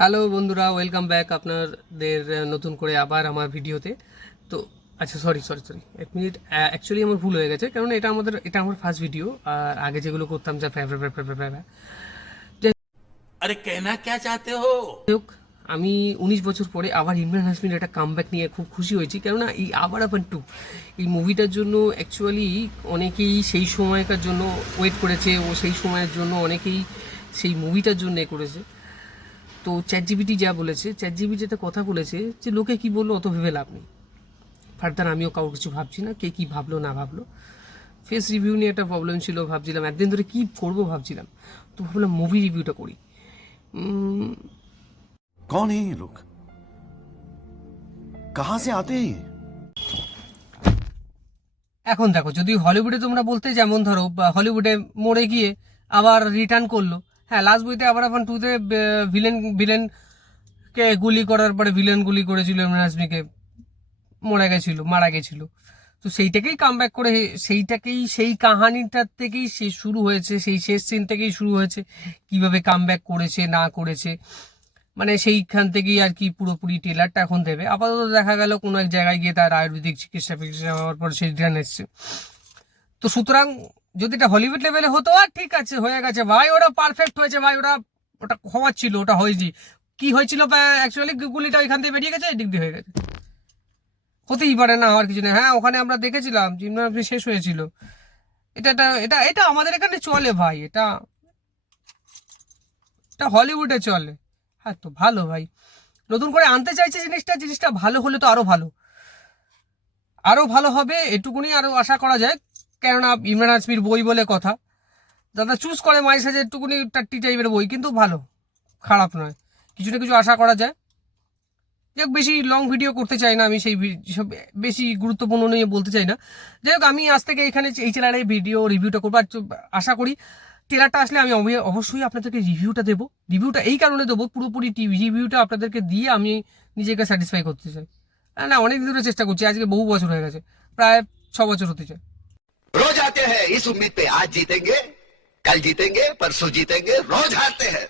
Hello বন্ধুরা, welcome back আপনাদের নতুন করে আবার আমার ভিডিওতে। তো আচ্ছা, সরি সরি সরি, এক মিনিট। অ্যাকচুয়ালি আমার ভুল হয়ে গেছে, কারণ এটা আমার ফার্স্ট ভিডিও। আর আগে যেগুলো করতাম যা ফ্যা ফ্যা ফ্যা ফ্যা ফ্যা ফ্যা ফ্যা। যাই अरे कहना क्या चाहते हो। হোক, আমি 19 বছর পরে আবার ইমরান হাসমিন একটা কামব্যাক নিয়ে খুব খুশি হয়েছি, কেননা এই আবার আপন টু এই মুভিটার জন্য অ্যাকচুয়ালি অনেকেই সেই সময়কার জন্য ওয়েট করেছে, ও সেই সময়ের জন্য অনেকেই সেই মুভিটার জন্য এ করেছে। তো চ্যাট জিপিটি যা বলেছে, চ্যাট জিপিটি একটা কথা বলেছে যে লোকে কি বললো অত ভেবে লাভ নেই। ফার্দার আমিও কাউকে কিছু ভাবছি না, কে কি ভাবলো না ভাবলো। ফেস রিভিউ নিয়ে একটা প্রবলেম ছিল, ভাবছিলাম একদিন ধরে কি করবো ভাবছিলাম, তো ভাবলাম মুভি রিভিউটা করি। कौन है ये लोग? कहां से आते हैं ये? এখন দেখো, যদি হলিউডে তোমরা বলতে, যেমন ধরো হলিউডে মরে গিয়ে আবার রিটার্ন করলো, হ্যাঁ লাস্ট বইতে আবার এখন টুতে ভিলেনকে গুলি করার পরে ভিলেন গুলি করেছিল ইমরান হাসমিকে, মারা গেছিল। তো সেইটাকেই কামব্যাক করে, সেই কাহানিটার থেকেই শেষ শুরু হয়েছে, সেই শেষ সিন থেকেই শুরু হয়েছে কিভাবে কামব্যাক করেছে না করেছে, মানে সেইখান থেকেই আর কি পুরোপুরি ট্রেলারটা এখন দেবে। আপাতত দেখা গেল কোনো এক জায়গায় গিয়ে তার আয়ুর্বেদিক চিকিৎসা হওয়ার পর সেই রিটার্ন এসছে। তো সুতরাং যদি এটা হলিউড লেভেলে হতো, আর ঠিক আছে, হয়ে গেছে ভাই, ওটা পারফেক্ট হয়েছে ভাই, ওটা হওয়ার ছিল, ওটা হয়নি। কি হয়েছিল অ্যাকচুয়ালি, গুলিটা ওইখান থেকে বেরিয়ে গেছে, এদিক দিয়ে হয়ে গেছে, হতেই পারে না, হওয়ার কিছু নেই। হ্যাঁ, ওখানে আমরা দেখেছিলাম যে ইমরান হাসমিন শেষ হয়েছিল। এটা এটা এটা এটা আমাদের এখানে চলে ভাই, এটা এটা হলিউডে চলে। হ্যাঁ, তো ভালো ভাই, নতুন করে আনতে চাইছে জিনিসটা ভালো হলে তো আরো ভালো হবে, এটুকুনি আরো আশা করা যায়। কেননা ইমরান হাসমির বই বলে কথা, দাদা চুজ করে মাঝে সাঝে একটুকুনি টাট্টি টাইপের বই, কিন্তু ভালো, খারাপ নয়, কিছু না কিছু আশা করা যায়। যাই হোক, বেশি লং ভিডিও করতে চাই না আমি, সেই সব বেশি গুরুত্বপূর্ণ নিয়ে বলতে চাই না। যাই হোক, আমি আজ থেকে এখানে এই চ্যানেলে ভিডিও রিভিউটা করবো। আর আশা করি ট্রেলারটা আসলে আমি অবশ্যই আপনাদেরকে রিভিউটা দেবো। রিভিউটা এই কারণে দেবো, পুরোপুরি রিভিউটা আপনাদেরকে দিয়ে আমি নিজেকে স্যাটিসফাই করতে চাই। না, অনেক ধরে চেষ্টা করছি, আজকে বহু বছর হয়ে গেছে, প্রায় 6 বছর হতে চায়। रोज आते हैं इस उम्मीद पे आज जीतेंगे कल जीतेंगे परसों जीतेंगे रोज हारते हैं।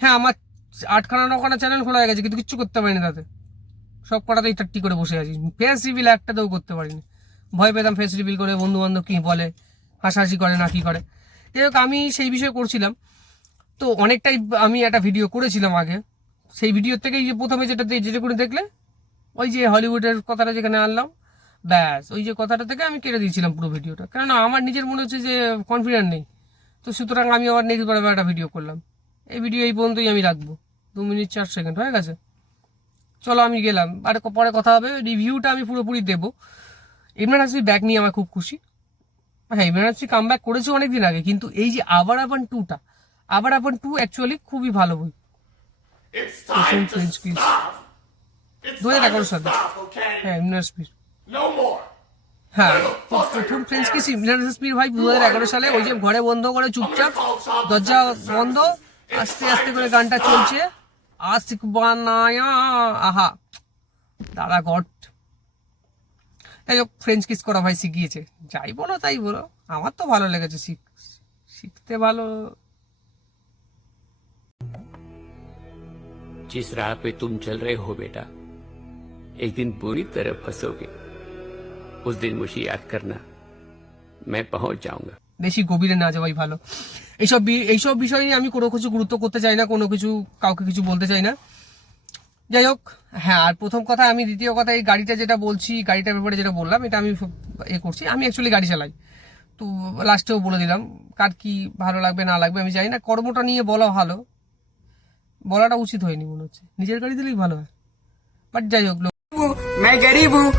হ্যাঁ, আমার 8খানা 9খানা চ্যানেল খোলা হয়ে গেছে, কিন্তু কিচ্ছু করতে পারিনি তাতে, সব কটাতেই টাট্টি করে বসে আছি। ফেস রিভিল একটাতেও করতে পারিনি, ভয় পেতাম ফেস রিভিল করে বন্ধু বান্ধব কি বলে, হাসাহাসি করে না কি করে। যাই হোক, আমি সেই বিষয়ে করছিলাম। তো অনেকটাই আমি একটা ভিডিও করেছিলাম আগে, সেই ভিডিও থেকেই যে প্রথমে যেটা করে দেখলে, ওই যে হলিউডের কথাটা যেখানে আনলাম, ব্যাস ওই যে কথাটা থেকে আমি কেটে দিয়েছিলাম পুরো ভিডিওটা, কেননা আমার নিজের মনে হচ্ছে যে কনফিডেন্ট নেই। তো সুতরাং আমি আবার নেক্সট বার একটা ভিডিও করলাম। এই ভিডিও এই পর্যন্তই আমি রাখবো, 2 মিনিট 4 সেকেন্ড হয়ে গেছে। চলো আমি গেলাম, আর পরে কথা হবে। রিভিউটা আমি পুরোপুরি দেবো। ইমরান হাসমি ব্যাক নিয়ে আমার খুব খুশি। হ্যাঁ, ইমরান হাসমি কাম ব্যাক করেছে অনেকদিন আগে, কিন্তু এই যে আবার আপন টু অ্যাকচুয়ালি খুবই ভালো বই। It's প্রথম time to French kiss, stop. It's 2011 time to সালে। stop, okay? হ্যাঁ, ইমরান হাসমির। No more. হ্যাঁ, প্রথম ফ্রেঞ্চ কিস ইমরান হাসমির ভাই 2011 সালে, ওই যে ঘরে বন্ধ করে চুপচাপ, দরজা বন্ধ, আস্তে আস্তে করে গানটা চলছে, আশিক বানায়া, আহা দাদা গড। যাই হোক, ফ্রেঞ্চ কিস করা ভাই শিখিয়েছে, যাই বলো তাই বলো, আমার তো ভালো লেগেছে, শিখতে ভালো। जिस राह पे तुम चल रहे हो बेटा, एक दिन बुरी तरह फंसोगे। उस दिन मुझे याद करना, मैं पहुंच जाऊंगा। বেশি গভীরে না যাওয়াই ভালো। এইসব বিষয় নিয়ে আমি কোনো কিছু গুরুত্ব করতে চাই না, কোনো কিছু কাউকে কিছু বলতে চাই না। যাই হোক, হ্যাঁ, আর প্রথম কথা, আমি দ্বিতীয় কথা, এই গাড়িটা যেটা বলছি, গাড়িটার ব্যাপারে যেটা বললাম, এটা আমি করছি, আমি অ্যাকচুয়ালি গাড়ি চালাই। তো লাস্টেও বলে দিলাম, কার কি ভালো লাগবে না লাগবে আমি জানি না, কর্মটা নিয়ে বলা ভালো, বলাটা উচিত হয়নি মনে হচ্ছে, নিজের গাড়ি দিলেই ভালো হয়। বাট যাই হোক, मैं गरीब हूँ,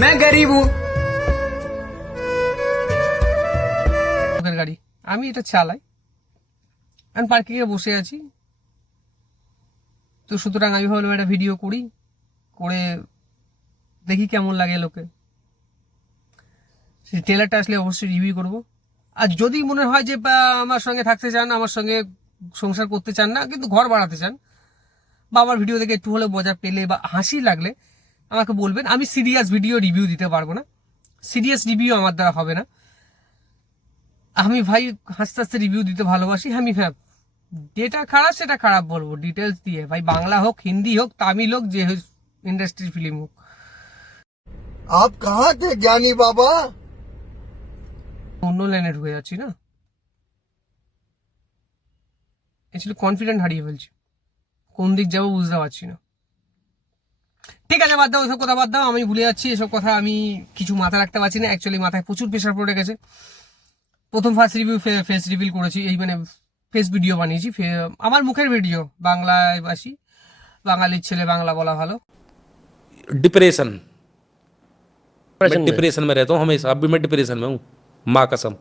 मैं गरीब हूँ। লোকের গাড়ি, আমি এটা চালাই, আমি পার্কিংয়ে বসে আছি। তো সুতরাং আমি ভাবলাম একটা ভিডিও করি, করে দেখি কেমন লাগে লোকে। সেই ট্রেলারটা আসলে অবশ্যই রিভিউ করব। আর যদি মনে হয় যে আমার সঙ্গে থাকতে চান, আমার সঙ্গে সংসার করতে চান না, কিন্তু ঘর বাড়াতে চান, বা আমার ভিডিও দেখে একটু হলে মজা পেলে বা হাসি লাগলে আমাকে বলবেন। আমি সিরিয়াস ভিডিও রিভিউ দিতে পারবো না, সিরিয়াস রিভিউ আমার দ্বারা হবে না। আমি ভাই হাসতে হাসতে রিভিউ দিতে ভালোবাসি। হ্যাঁ, যেটা খারাপ সেটা খারাপ বলবো ডিটেলস দিয়ে, ভাই বাংলা হোক হিন্দি হোক তামিল হোক যে ইন্ডাস্ট্রির ফিল্ম হোক। आप कहाँ थे ज्ञानी बाबा? অন্য লাইনে ঢুকে যাচ্ছি না, অ্যাকচুয়ালি কনফিডেন্ট হারিয়ে ফেলছি, কোন দিক যাবো বুঝতে পারছি না। ঠিক আছে বাদ দাও, ওসব কথা বাদ দাও, আমি ভুলে যাচ্ছি এসব কথা, আমি কিছু মাথায় রাখতে পারছি না। অ্যাকচুয়ালি মাথায় প্রচুর প্রেশার পড়ে গেছে। প্রথম ফার্স্ট রিভিউ ফেস রিভিল করেছি, এই মানে ফেস ভিডিও বানিয়েছি, আমার মুখের ভিডিও, বাংলায় বাসি, বাঙালির ছেলে বাংলা बला ভালো। डिप्रेशन मैं डिप्रेशन में रहता हूँ हमेशा, अब भी मैं डिप्रेशन में हूँ, माँ कसम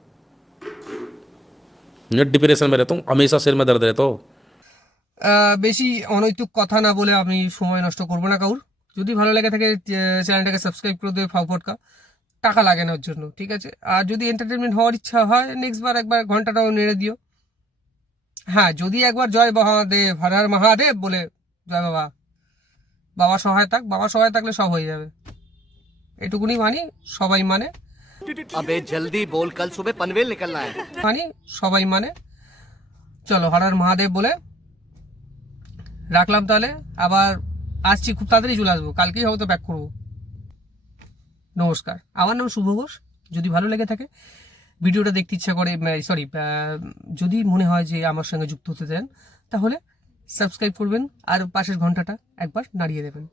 मैं डिप्रेशन में रहता हूँ हमेशा, सिर में दर्द रहता हो। বেশি অনৈতিক কথা না বলে আমি সময় নষ্ট করবো না কাউর। যদি ভালো লেগে থাকে চ্যানেলটাকে সাবস্ক্রাইব করে দেবে, ফাও পটকা, টাকা লাগে না ওর জন্য, ঠিক আছে। আর যদি এন্টারটেনমেন্ট হওয়ার ইচ্ছা হয় নেক্সট বার একবার ঘন্টাটাও নেড়ে দিও। হ্যাঁ, যদি একবার জয় মহাদেব হর হর মহাদেব বলে জয় বাবা, বাবা সহায় থাক, বাবা সহায় থাকলে সব হয়ে যাবে, এটুকুনি মানি, সবাই মানে, अबे जल्दी बोल, कल सुबह पनवेल निकलना है। মানি সবাই মানে। চলো হর হর মহাদেব বলে রাখলাম, তাহলে আবার আসছি, খুব তাড়াতাড়ি চলে আসবো, কালকেই হয়তো ব্যাক করবো। নমস্কার, আমার নাম শুভ ঘোষ। যদি ভালো লেগে থাকে, ভিডিওটা দেখতে ইচ্ছা করে, সরি, যদি মনে হয় যে আমার সঙ্গে যুক্ত হতে চান, তাহলে সাবস্ক্রাইব করবেন আর পাশের ঘন্টাটা একবার নাড়িয়ে দেবেন।